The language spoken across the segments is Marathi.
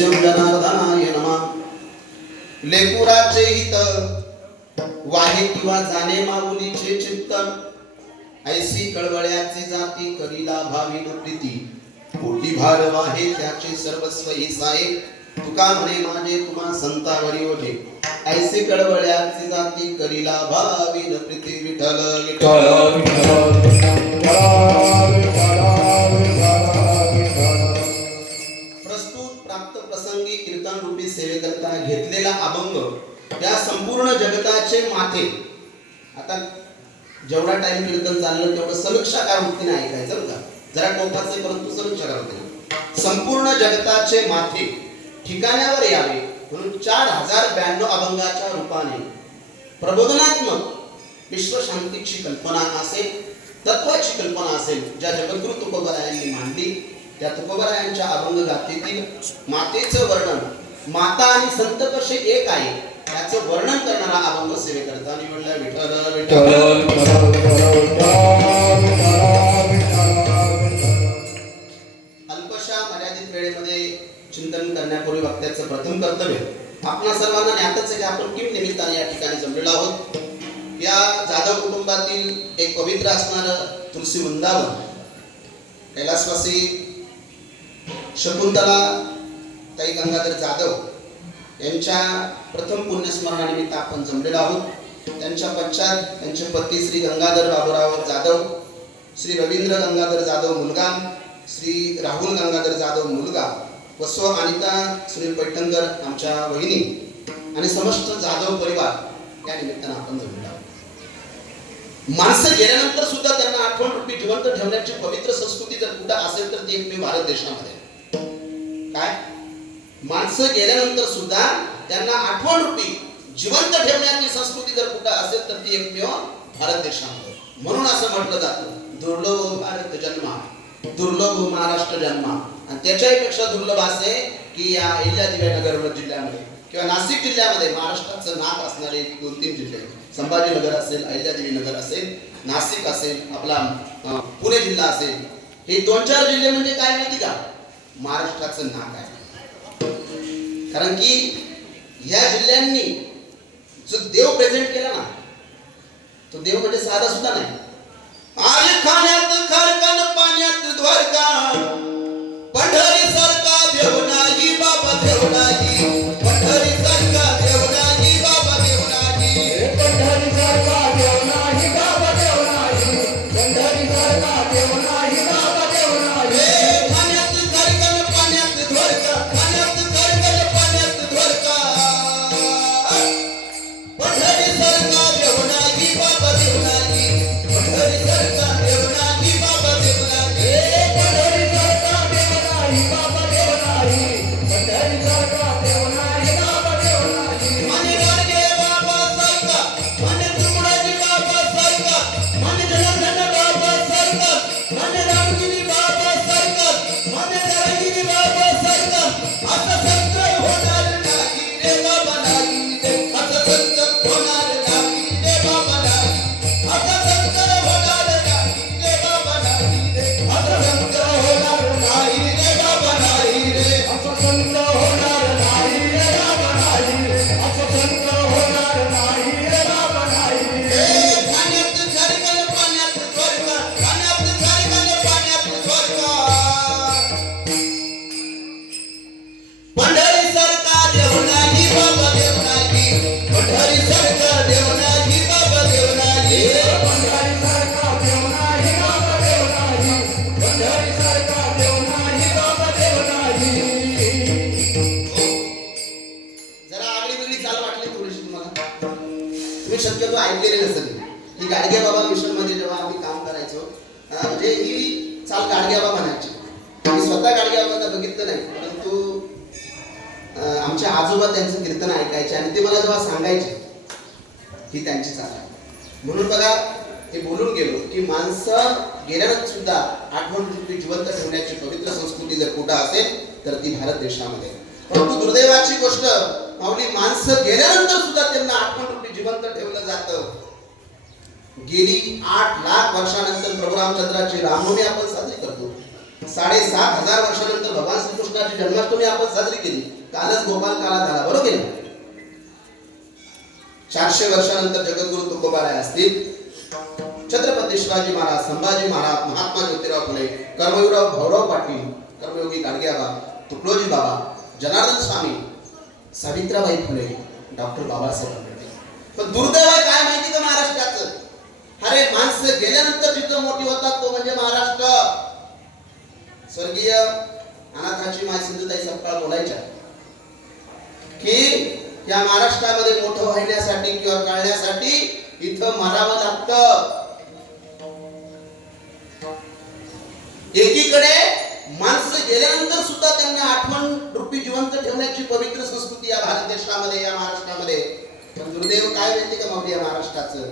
जनार्दनाय नमा. लेकुराचे हित वाहे किंवा जाणे माऊलीचे चित्त ऐसी कळवळ्याची जाती करीला भावी प्रीती पोटी भार वाहे त्याचे सर्वस्व हे ईसाये तुका म्हणे माझे तुम्हा संतावरी ओढे ऐसी कळवळ्याची जाती करीला भावी प्रीती विठल विठल जगताचे माथे. आता जेवढा टाइम कीर्तन चाललं तेवढं समीक्षाकार वृत्तीने ऐकायचं बरं का जरा टोकाचे परंतु समीक्षाकार वृत्तीने. संपूर्ण जगताचे माथे ठिकाण्यावर यावे म्हणून चार हजार ब्याण्णव अभंगाच्या रूपाने प्रबोधनात्मक विश्व शांतीची कल्पना असेल तत्वाची कल्पना असेल ज्या जगद्गुरु तुकोबरायांनी मांडली त्या तुकोबरायांच्या अभंग गातीतील मातेचं वर्णन माता आणि संत कसे एक आहे त्याचं वर्णन करणारा अभंग सेवेकरता निवडला विठ्ठल विठ्ठल. अल्पशा मर्यादित वेळेमध्ये चिंतन करण्यापूर्वी वक्त्याचं प्रथम कर्तव्य. आपणा सर्वांना ज्ञातच आहे की आपण किम निमित्ताने या ठिकाणी जमलेलो आहोत. या जाधव कुटुंबातील एक पवित्र असणार तुलसी वृंदावन कैलासवासी शकुंतला ताई गंगाधर जाधव यांच्या प्रथम पुण्यस्मरणानिमित्त आपण जमलेलो आहोत. त्यांच्या पश्चात त्यांचे पती श्री गंगाधर बाबूराव जाधव श्री रवींद्र गंगाधर जाधव मुलगा श्री राहुल गंगाधर जाधव मुलगा व स्व अनिता सुनील पैठणकर आमच्या वहिनी आणि समस्त जाधव परिवार या निमित्तानं आपण जमलेलो आहोत. माणसं गेल्यानंतर सुद्धा त्यांना आठवण रूपी जिवंत ठेवण्याची पवित्र संस्कृती जर कुठं असेल तर ती मी भारत देशामध्ये. काय? माणसं गेल्यानंतर सुद्धा त्यांना आठवण रूपी जिवंत ठेवण्याची संस्कृती जर कुठं असेल तर ती एकमेव भारत देशामध्ये. म्हणून असं म्हटलं जातं. दुर्लभ हो भारत जन्मा. दुर्लभ हो महाराष्ट्र जन्मा. आणि त्याच्याही पेक्षा दुर्लभ असे की या अहिल्यादेवी जिल्ह्यामध्ये किंवा नाशिक जिल्ह्यामध्ये महाराष्ट्राचं नाक असणारे दोन तीन जिल्हे संभाजीनगर असेल अहिल्यादेवी नगर असेल नाशिक असेल आपला पुणे जिल्हा असेल. हे दोन चार जिल्हे म्हणजे काय माहिती का? महाराष्ट्राचं नाक आहे. कारण की या जिल्ह्यांनी जो देव प्रेझेंट केला ना तो देव म्हणजे साधा सुद्धा नाही. आले खाण्यात खारकन पाण्यात द्वारका पंढरी शक्यतो ऐकलेली नसेल. ही गाडगे बाबा मिशनमध्ये जेव्हा आम्ही काम करायचो अं, म्हणजे ही चाल गाडगे बाबा म्हणायची. मी स्वतः गाडगे बाबांना बघितलं नाही परंतु अं, आमचे आजोबा त्यांचं कीर्तन ऐकायचे आणि ते मला जेव्हा सांगायचे ही त्यांची चाल आहे. म्हणून बघा ते बोलून गेलो की माणसं गेल्यानंतर सुद्धा आठवण रूपी जिवंत ठेवण्याची पवित्र संस्कृती जर कुठं असेल तर ती भारत देशामध्ये परंतु दुर्दैवाची गोष्ट माऊली माणसं गेल्यानंतर सुद्धा त्यांना आठवण रूपी जिवंत ठेवलं जातं. गेली आठ लाख वर्षानंतर प्रभू रामचंद्राची रामनवमी आपण साजरी करतो. साडेसात हजार वर्षानंतर भगवान श्रीकृष्णाची जन्माष्टमी आपण साजरी केली. कालच गोपाल काला झाला बरोबर ना चारशे वर्षानंतर जगद्गुरु तुकोबाराय असतील. छत्रपती शिवाजी महाराज संभाजी महाराज महात्मा ज्योतिराव फुले कर्मवीरराव भाऊराव पाटील कर्मयोगी गाडगेबा तुकडोजी बाबा जनार्दन स्वामी सावित्राबाई फुले डॉक्टर बाबासाहेब आंबेडकर. पण दुर्दैव आहे काय माहिती का महाराष्ट्राचं? अरे माणसं गेल्यानंतर जिथं मोठी होतात तो म्हणजे महाराष्ट्र. स्वर्गीय अनाथाची माय सिंधुताई सपकाळ बोलायच्या. की या महाराष्ट्रामध्ये मोठं व्हायण्यासाठी किंवा कळण्यासाठी इथं मरावं लागत. एकीकडे माणसं गेल्यानंतर सुद्धा त्यांना आठवण रुपी जिवंत ठेवण्याची पवित्र संस्कृती या भारत देशामध्ये या महाराष्ट्रामध्ये. पण दुर्दैव काय माहिती का मग या महाराष्ट्राचं?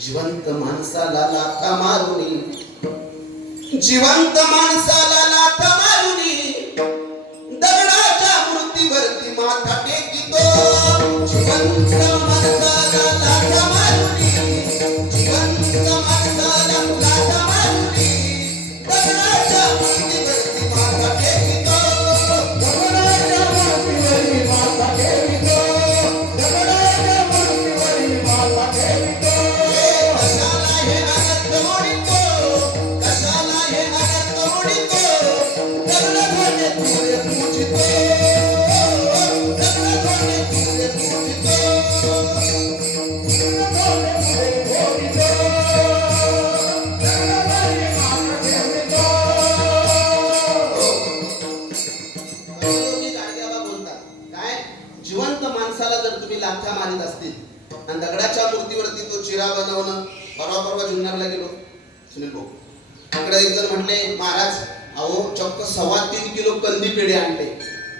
जिवंत माणसाला लाथा मारून. जिवंत माणसाला जिवंत सुनील भाऊ. तिकडे एक जण म्हटले महाराज अहो चक्क सव्वा तीन किलो कंदी पेढे आणले.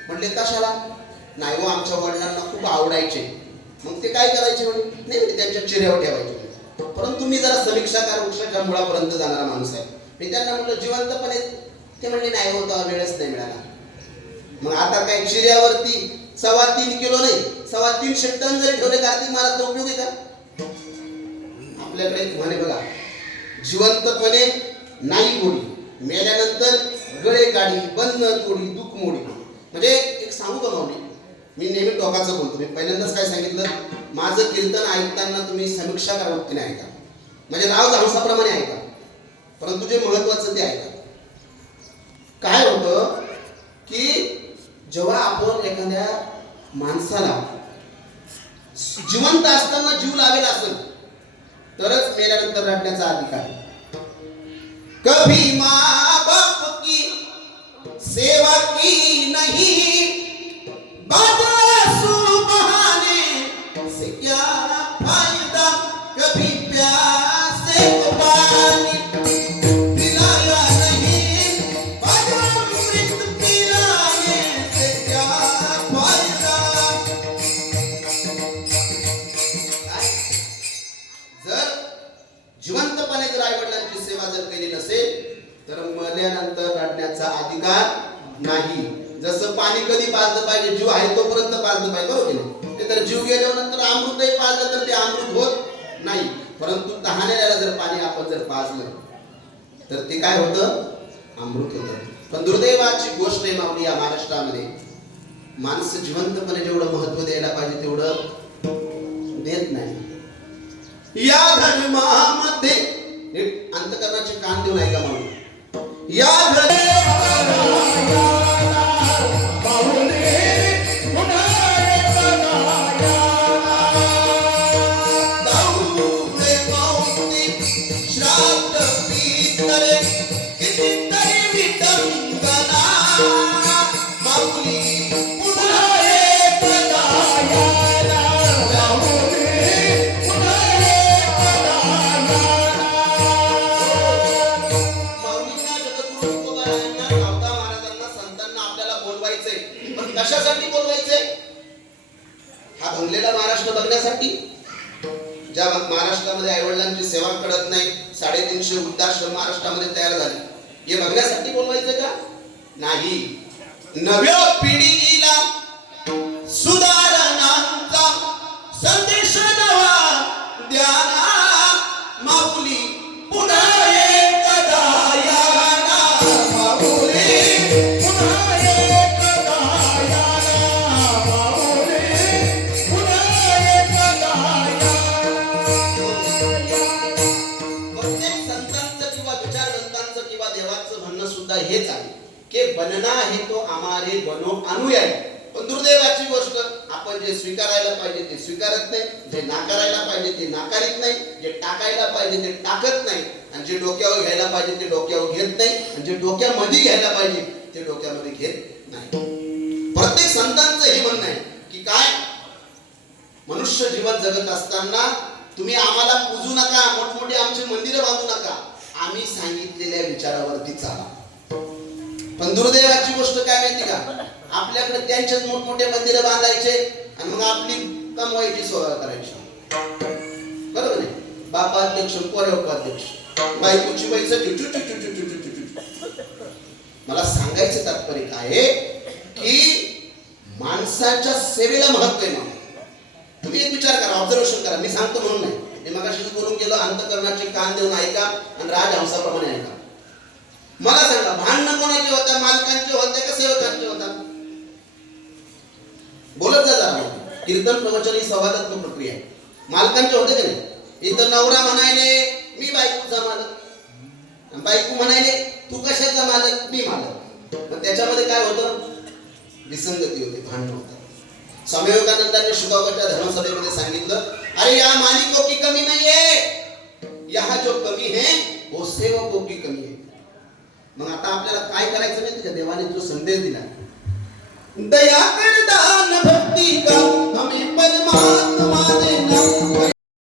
म्हणले कशाला? नाही हो आमच्या वडिलांना खूप आवडायचे. मग ते काय करायचे म्हणे? नाही म्हणजे त्यांच्या चिऱ्यावर ठेवायचे. परंतु मी जरा समीक्षाकार वृक्षाच्या मुळापर्यंत जाणारा माणूस आहे. मी त्यांना म्हटलं जिवंतपणे. ते म्हणले नाही हो वेळच नाही मिळाला. मग आता काय चिऱ्यावरती सव्वा तीन किलो नाही सव्वा तीनशे टन जरी ठेवले कार्तिक महाराज तर उपयोग आहे का? आपल्याकडे म्हणे बघा. जिवंतपणे नाही गोडी मेल्यानंतर गळे काढी बंद तोडी दुःख मोडी. म्हणजे एक सांगू का माऊली मी नेहमी टोकाचं बोलतो. मी पहिल्यांदाच काय सांगितलं? माझं कीर्तन ऐकताना तुम्ही समीक्षाकार वृत्तीने ऐका. म्हणजे राव हंसाप्रमाणे ऐका. परंतु जे महत्वाचं ते ऐका. काय होतं की जेव्हा आपण एखाद्या माणसाला जिवंत असताना जीव लावेल असेल तरच मेल्यानंतर रडण्याचा अधिकार आहे. कभी माँ बाप की सेवा की नहीं बात जीव आहे तोपर्यंत पाजलं पाहिजे बरोबर ते तर जीव गेल्यानंतर अमृतही पाजलं तर ते अमृत होत नाही. परंतु तहानेल्याला जर पाणी आपण जर पाजलं तर ते काय होतं? अमृत होतं. पण दुर्दैवाची गोष्ट आहे माऊली या महाराष्ट्रामध्ये माणसं जिवंतपणे जेवढं महत्त्व द्यायला पाहिजे तेवढं देत नाही. या धर्मामध्ये अंतकरणाचे कान देऊन ऐका म्हणून या धर्म कळत नाही. साडेतीनशे वृद्धाश्रम महाराष्ट्रामध्ये तयार झाले. हे बघण्यासाठी बोलवायचं का? नाही. नव्या पिढीला तो आमारे बनो अनुयायी पण दुर्दैवाची गोष्ट आपण जे स्वीकारायला पाहिजे ते स्वीकारत नाही जे नाकारायला पाहिजे ते नाकारित नाही जे टाकायला पाहिजे ते टाकत नाही आणि जे डोक्यावर घ्यायला पाहिजे ते डोक्यावर घेत नाही आणि जे डोक्यामध्ये घ्यायला पाहिजे ते डोक्यामध्ये घेत नाही. प्रत्येक संतांचं हे म्हणणं आहे की काय? मनुष्य जीवन जगत असताना तुम्ही आम्हाला पूजू नका मोठमोठे आमचे मंदिरं बांधू नका. आम्ही सांगितलेल्या विचारावरती चाला. पण दुर्दैवाची गोष्ट काय माहिती का? आपल्याकडे त्यांचेच मोठमोठे मंदिर बांधायचे आणि मग आपली कमवायची सोय करायची. बरोबर आहे? बापा अध्यक्ष पोरे उपाध्यक्ष बायकोची पैसे मला सांगायचं तात्पर्य काय की माणसाच्या सेवेला महत्त्व आहे तुम्ही एक विचार करा ऑब्झर्वेशन करा. मी सांगतो म्हणून नाही. मी मगाशीच बोलून गेलो अंतकरणाचे कान देऊन ऐका आणि राज हंसाप्रमाणे ऐका. मला सांगा भांडणं कोणाचे होत्या मालकांचे होते का सेवकांचे होता बोलत जा कीर्तन प्रवचन ही संवादात्मक प्रक्रिया आहे. मालकांचे होते का नाही? इथं नवरा म्हणायले मी बायकोचा मालक. आणि बायको म्हणायले तू कशाचा मालक? मी मालक. पण त्याच्यामध्ये काय होतं? विसंगती होती भांडण होतं स्वामी विवेकानंदांनी शिकागोच्या धर्मसभेमध्ये सांगितलं अरे या मालिको की कमी नाहीये. या जो कमी है वो सेवकों की कमी है. मग आता आपल्याला काय करायचं नाही का? देवाने जो संदेश दिला. दया कर दान भक्ती का